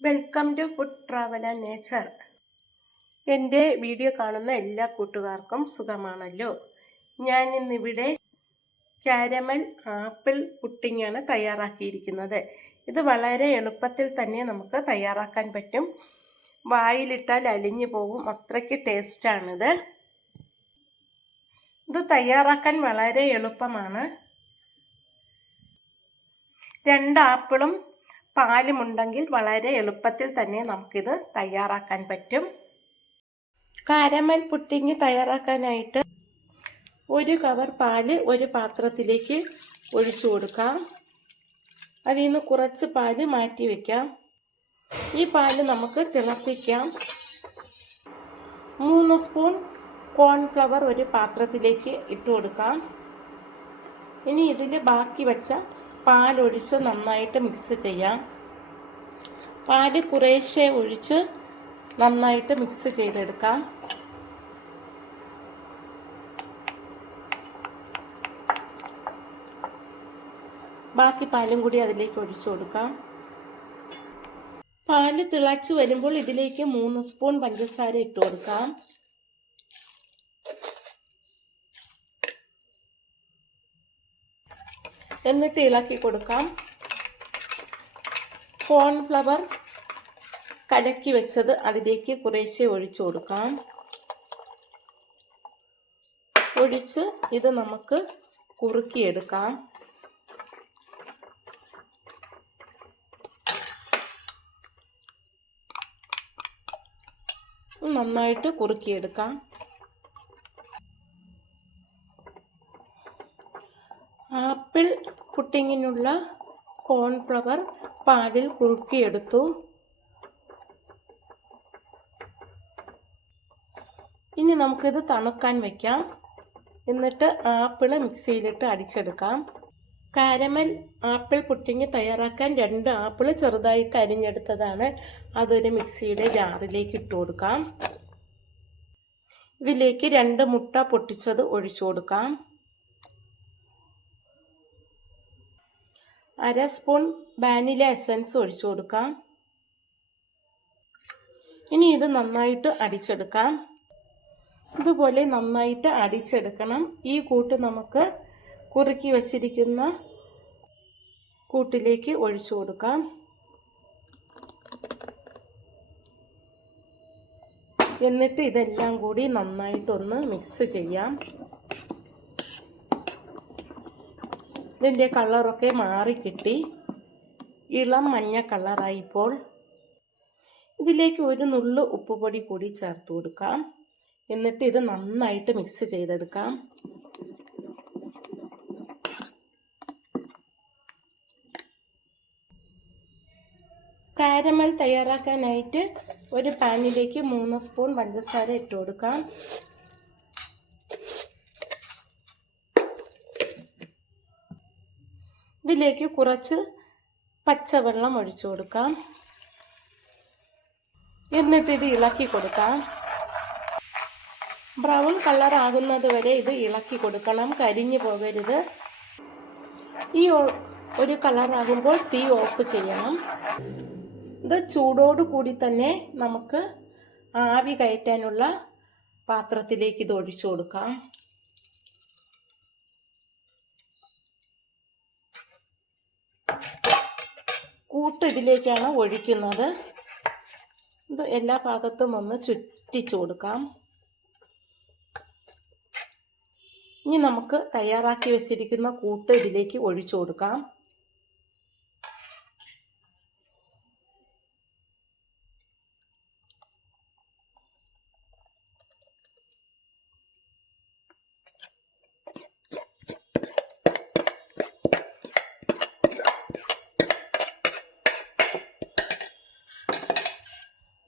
Welcome to food travel and nature. എന്റെ video കാണുന്ന എല്ലാ കൂട്ടുകാർക്കും സുഖമാണല്ലോ? ഞാൻ ഇന്നിവിടെ കാരമൽ ആപ്പിൾ പുട്ടിങ്ങാണ് തയ്യാറാക്കിയിരിക്കുന്നത്. ഇത് വളരെ എളുപ്പത്തിൽ തന്നെ നമുക്ക് തയ്യാറാക്കാൻ പറ്റും. വായിലിട്ടാൽ അലിഞ്ഞു പോകും. അത്രയ്ക്ക് ടേസ്റ്റാണിത് ഇത് തയ്യാറാക്കാൻ വളരെ എളുപ്പമാണ്. രണ്ട് ആപ്പിളും പാലുമുണ്ടെങ്കിൽ വളരെ എളുപ്പത്തിൽ തന്നെ നമുക്കിത് തയ്യാറാക്കാൻ പറ്റും. കാരമൽ പുട്ടിങ് തയ്യാറാക്കാനായിട്ട് ഒരു കവർ പാൽ ഒരു പാത്രത്തിലേക്ക് ഒഴിച്ചു കൊടുക്കാം. അതിൽ നിന്ന് കുറച്ച് പാൽ മാറ്റി വയ്ക്കാം ഈ പാൽ നമുക്ക് തിളപ്പിക്കാം. മൂന്ന് സ്പൂൺ കോൺഫ്ലവർ ഒരു പാത്രത്തിലേക്ക് ഇട്ട് കൊടുക്കാം. ഇനി ഇതിൽ ബാക്കി വെച്ച പാലൊഴിച്ച് നന്നായിട്ട് മിക്സ് ചെയ്യാം. പാൽ കുറേശ്ശെ ഒഴിച്ച് നന്നായിട്ട് മിക്സ് ചെയ്തെടുക്കാം. ബാക്കി പാലും കൂടി അതിലേക്ക് ഒഴിച്ചു കൊടുക്കാം. പാൽ തിളച്ച് വരുമ്പോൾ ഇതിലേക്ക് മൂന്ന് സ്പൂൺ പഞ്ചസാര ഇട്ട് കൊടുക്കാം. എന്നിട്ട് ഇളക്കി കൊടുക്കാം. കോൺഫ്ലവർ കലക്കി വെച്ചത് അതിലേക്ക് കുറേശ്ശെ ഒഴിച്ചു കൊടുക്കാം. ഒഴിച്ച് ഇത് നമുക്ക് കുറുക്കിയെടുക്കാം. നന്നായിട്ട് കുറുക്കിയെടുക്കാം. ആപ്പിൾ പുട്ടിങ്ങിനുള്ള കോൺഫ്ലവർ പാലിൽ കുറുക്കിയെടുത്തു. ഇനി നമുക്കിത് തണുക്കാൻ വെക്കാം. എന്നിട്ട് ആപ്പിൾ മിക്സിയിലിട്ട് അടിച്ചെടുക്കാം. കാരമൽ ആപ്പിൾ പുട്ടിങ് തയ്യാറാക്കാൻ രണ്ട് ആപ്പിൾ ചെറുതായിട്ട് അരിഞ്ഞെടുത്തതാണ്. അതൊരു മിക്സിയുടെ ജാറിലേക്ക് ഇട്ട് കൊടുക്കാം. ഇതിലേക്ക് രണ്ട് മുട്ട പൊട്ടിച്ചത് ഒഴിച്ചു കൊടുക്കാം. അര സ്പൂൺ വാനില എസൻസ് ഒഴിച്ചു കൊടുക്കാം. ഇനി ഇത് നന്നായിട്ട് അടിച്ചെടുക്കാം. ഇതുപോലെ നന്നായിട്ട് അടിച്ചെടുക്കണം. ഈ കൂട്ട് നമുക്ക് കുറുക്കി വച്ചിരിക്കുന്ന കൂട്ടിലേക്ക് ഒഴിച്ചു കൊടുക്കാം. എന്നിട്ട് ഇതെല്ലാം കൂടി നന്നായിട്ടൊന്ന് മിക്സ് ചെയ്യാം. ഇതിന്റെ കളറൊക്കെ മാറിക്കിട്ടി ഇളം മഞ്ഞ കളറായി ഇപ്പോൾ. ഇതിലേക്ക് ഒരു നുള്ളു ഉപ്പുപൊടി കൂടി ചേർത്ത് കൊടുക്കാം. എന്നിട്ട് ഇത് നന്നായിട്ട് മിക്സ് ചെയ്തെടുക്കാം. കാരമൽ തയ്യാറാക്കാനായിട്ട് ഒരു പാനിലേക്ക് മൂന്ന് സ്പൂൺ പഞ്ചസാര ഇട്ട് കൊടുക്കാം. ഇതിലേക്ക് കുറച്ച് പച്ചവെള്ളം ഒഴിച്ചു കൊടുക്കാം. എന്നിട്ട് ഇത് ഇളക്കി കൊടുക്കാം. ബ്രൗൺ കളർ ആകുന്നത് വരെ ഇത് ഇളക്കി കൊടുക്കണം. കരിഞ്ഞു പോകരുത്. ഈ ഒരു കളറാകുമ്പോൾ തീ ഓഫ് ചെയ്യണം. ഇത് ചൂടോട് കൂടി തന്നെ നമുക്ക് ആവി കയറ്റാനുള്ള പാത്രത്തിലേക്ക് ഇത് ഒഴിച്ചു കൊടുക്കാം. കൂട്ട് ഇതിലേക്കാണ് ഒഴിക്കുന്നത്. ഇത് എല്ലാ ഭാഗത്തും ഒന്ന് ചുറ്റിച്ചു കൊടുക്കാം. ഇനി നമുക്ക് തയ്യാറാക്കി വെച്ചിരിക്കുന്ന കൂട്ട് ഇതിലേക്ക് ഒഴിച്ചു കൊടുക്കാം.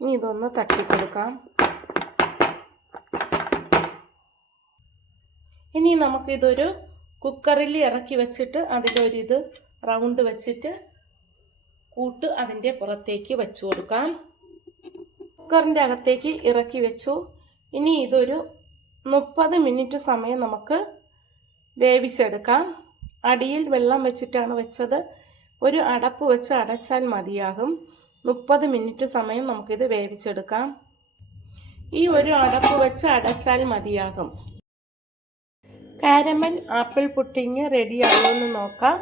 ഇനി ഇതൊന്ന് തട്ടിക്കൊടുക്കാം. ഇനി നമുക്കിതൊരു കുക്കറിൽ ഇറക്കി വെച്ചിട്ട് അതിലൊരിത് റൗണ്ട് വെച്ചിട്ട് കൂട്ട് അതിന്റെ പുറത്തേക്ക് വെച്ചു കൊടുക്കാം. കുക്കറിന്റെ അകത്തേക്ക് ഇറക്കി വെച്ചു. ഇനി ഇതൊരു മുപ്പത് മിനിറ്റ് സമയം നമുക്ക് വേവിച്ചെടുക്കാം. അടിയിൽ വെള്ളം വെച്ചിട്ടാണ് വെച്ചത്. ഒരു അടപ്പ് വെച്ച് അടച്ചാൽ മതിയാകും. മുപ്പത് മിനിറ്റ് സമയം നമുക്കിത് വേവിച്ചെടുക്കാം. ഈ ഒരു അടപ്പ് വെച്ച് അടച്ചാൽ മതിയാകും. കാരമൽ ആപ്പിൾ പുട്ടിങ് റെഡിയായോ എന്ന് നോക്കാം.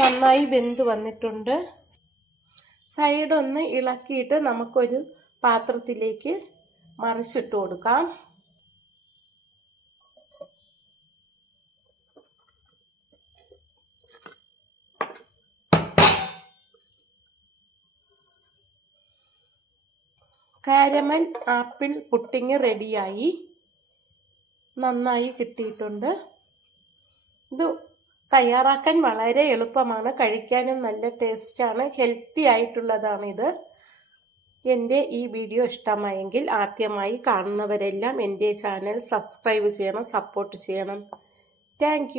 നന്നായി വെന്ത് വന്നിട്ടുണ്ട്. സൈഡൊന്ന് ഇളക്കിയിട്ട് നമുക്കൊരു പാത്രത്തിലേക്ക് മറിച്ചിട്ട് കൊടുക്കാം. കാരമൽ ആപ്പിൾ പുട്ടിങ് റെഡിയായി. നന്നായി കിട്ടിയിട്ടുണ്ട്. ഇത് തയ്യാറാക്കാൻ വളരെ എളുപ്പമാണ്. കഴിക്കാനും നല്ല ടേസ്റ്റാണ്. ഹെൽത്തി ആയിട്ടുള്ളതാണിത്. എന്റെ ഈ വീഡിയോ ഇഷ്ടമായെങ്കിൽ ആദ്യമായി കാണുന്നവരെല്ലാം എന്റെ ചാനൽ സബ്സ്ക്രൈബ് ചെയ്യണം സപ്പോർട്ട് ചെയ്യണം. താങ്ക്